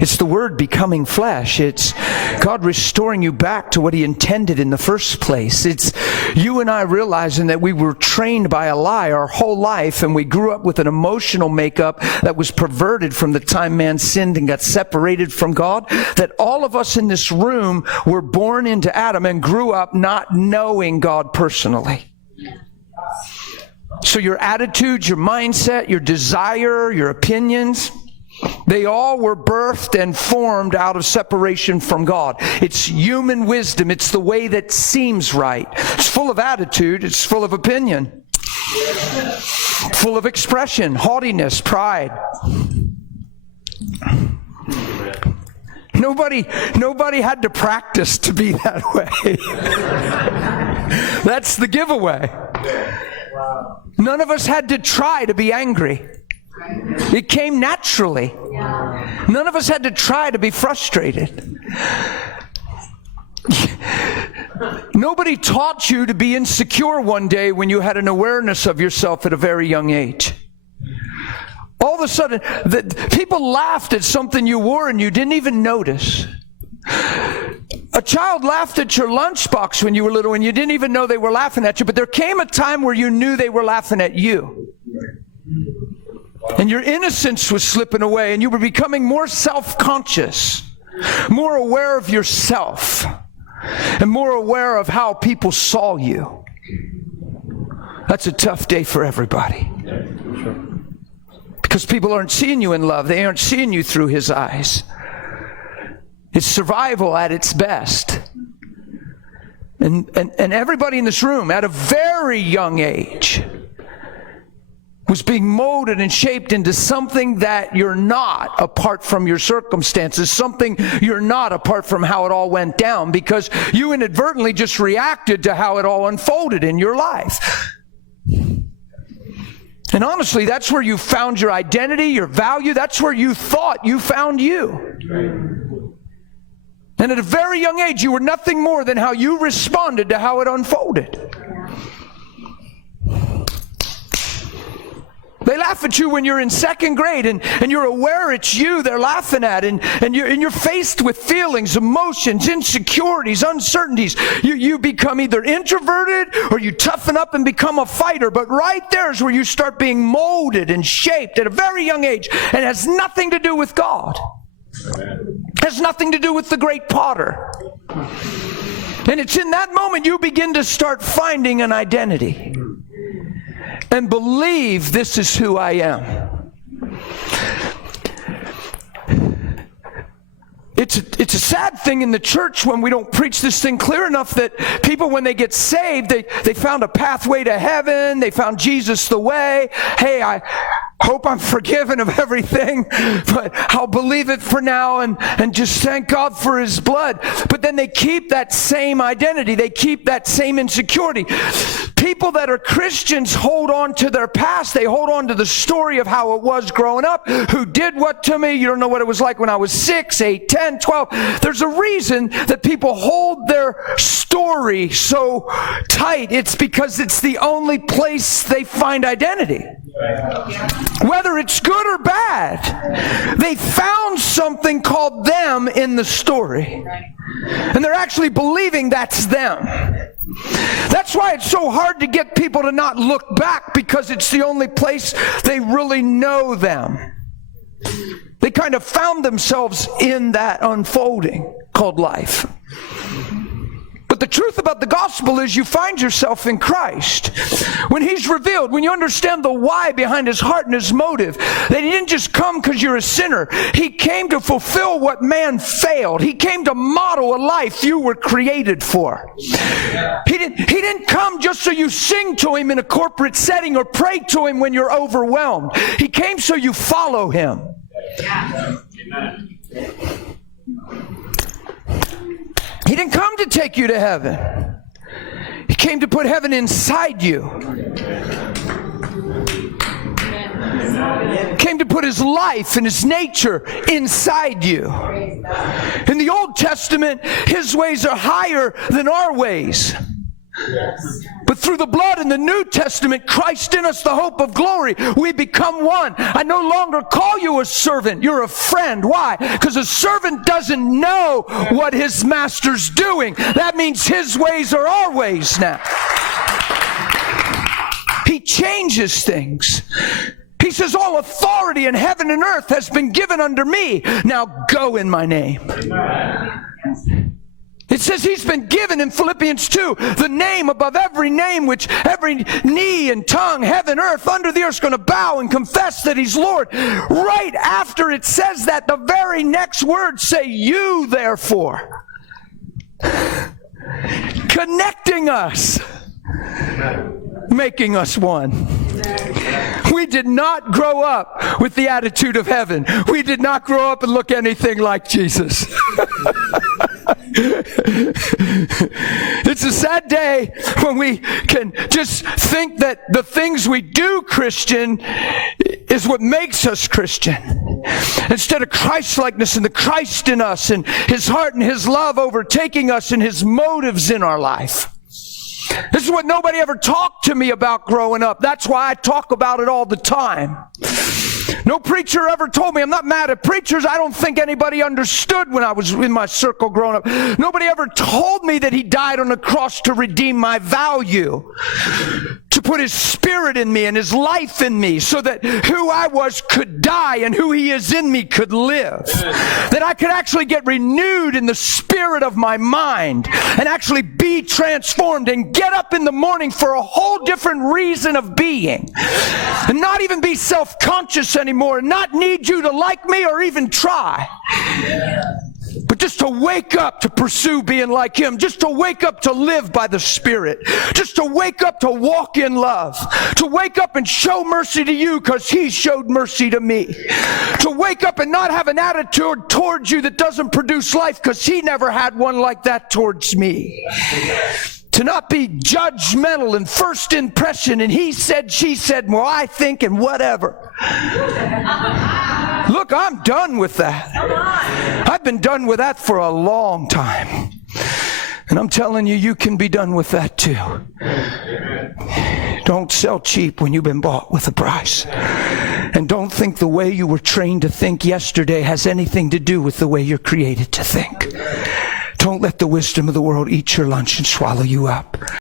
It's the Word becoming flesh. It's God restoring you back to what He intended in the first place. It's you and I realizing that we were trained by a lie our whole life, and we grew up with an emotional makeup that was perverted from the time man sinned and got separated from God. That all of us in this room were born into Adam and grew up not knowing God personally. So your attitudes, your mindset, your desire, your opinions, they all were birthed and formed out of separation from God. It's human wisdom. It's the way that seems right. It's full of attitude. It's full of opinion. Full of expression, haughtiness, pride. Nobody had to practice to be that way. That's the giveaway. None of us had to try to be angry. It came naturally. None of us had to try to be frustrated. Nobody taught you to be insecure one day when you had an awareness of yourself at a very young age. All of a sudden, people laughed at something you wore and you didn't even notice. A child laughed at your lunchbox when you were little and you didn't even know they were laughing at you, but there came a time where you knew they were laughing at you. And your innocence was slipping away and you were becoming more self-conscious, more aware of yourself, and more aware of how people saw you. That's a tough day for everybody. Because people aren't seeing you in love. They aren't seeing you through His eyes. It's survival at its best. And everybody in this room at a very young age was being molded and shaped into something that you're not apart from your circumstances, something you're not apart from how it all went down, because you inadvertently just reacted to how it all unfolded in your life. And honestly, that's where you found your identity, your value. That's where you thought you found you. And at a very young age, you were nothing more than how you responded to how it unfolded. They laugh at you when you're in second grade and you're aware it's you they're laughing at, and you're faced with feelings, emotions, insecurities, uncertainties. You become either introverted or you toughen up and become a fighter. But right there is where you start being molded and shaped at a very young age, and it has nothing to do with God. It has nothing to do with the great potter. And it's in that moment you begin to start finding an identity and believe this is who I am. It's a sad thing in the church when we don't preach this thing clear enough that people, when they get saved, they found a pathway to heaven. They found Jesus the way. Hey, I hope I'm forgiven of everything, but I'll believe it for now and just thank God for His blood. But then they keep that same identity. They keep that same insecurity. People that are Christians hold on to their past. They hold on to the story of how it was growing up. Who did what to me? You don't know what it was like when I was 6, 8, 10, 12. There's a reason that people hold their story so tight. It's because it's the only place they find identity. Whether it's good or bad, they found something called them in the story. And they're actually believing that's them. That's why it's so hard to get people to not look back, because it's the only place they really know them. They kind of found themselves in that unfolding called life. But the truth about the gospel is you find yourself in Christ. When He's revealed, when you understand the why behind His heart and His motive, that He didn't just come because you're a sinner. He came to fulfill what man failed. He came to model a life you were created for. He didn't come just so you sing to Him in a corporate setting or pray to Him when you're overwhelmed. He came so you follow Him. Amen. He didn't come to take you to heaven. He came to put heaven inside you. He came to put His life and His nature inside you. In the Old Testament, His ways are higher than our ways. But through the blood in the New Testament, Christ in us, the hope of glory, we become one. I no longer call you a servant. You're a friend. Why? Because a servant doesn't know what his master's doing. That means his ways are our ways now. He changes things. He says, all authority in heaven and earth has been given unto me. Now go in my name. It says he's been given in Philippians 2, the name above every name, which every knee and tongue, heaven, earth, under the earth is going to bow and confess that he's Lord. Right after it says that, the very next words say, you therefore. Connecting us. Making us one. We did not grow up with the attitude of heaven. We did not grow up and look anything like Jesus. It's a sad day when we can just think that the things we do Christian is what makes us Christian. Instead of Christ-likeness and the Christ in us and his heart and his love overtaking us and his motives in our life. This is what nobody ever talked to me about growing up. That's why I talk about it all the time. No preacher ever told me. I'm not mad at preachers. I don't think anybody understood when I was in my circle growing up. Nobody ever told me that he died on the cross to redeem my value, to put his spirit in me and his life in me so that who I was could die and who he is in me could live. That I could actually get renewed in the spirit of my mind and actually be transformed and get up in the morning for a whole different reason of being and not even be self-conscious anymore and not need you to like me or even try. But just to wake up to pursue being like him, just to wake up to live by the Spirit, just to wake up to walk in love, to wake up and show mercy to you because he showed mercy to me, to wake up and not have an attitude towards you that doesn't produce life because he never had one like that towards me. To not be judgmental and first impression and he said, she said, well, I think and whatever. Look, I'm done with that. I've been done with that for a long time. And I'm telling you, you can be done with that too. Don't sell cheap when you've been bought with a price. And don't think the way you were trained to think yesterday has anything to do with the way you're created to think. Don't let the wisdom of the world eat your lunch and swallow you up.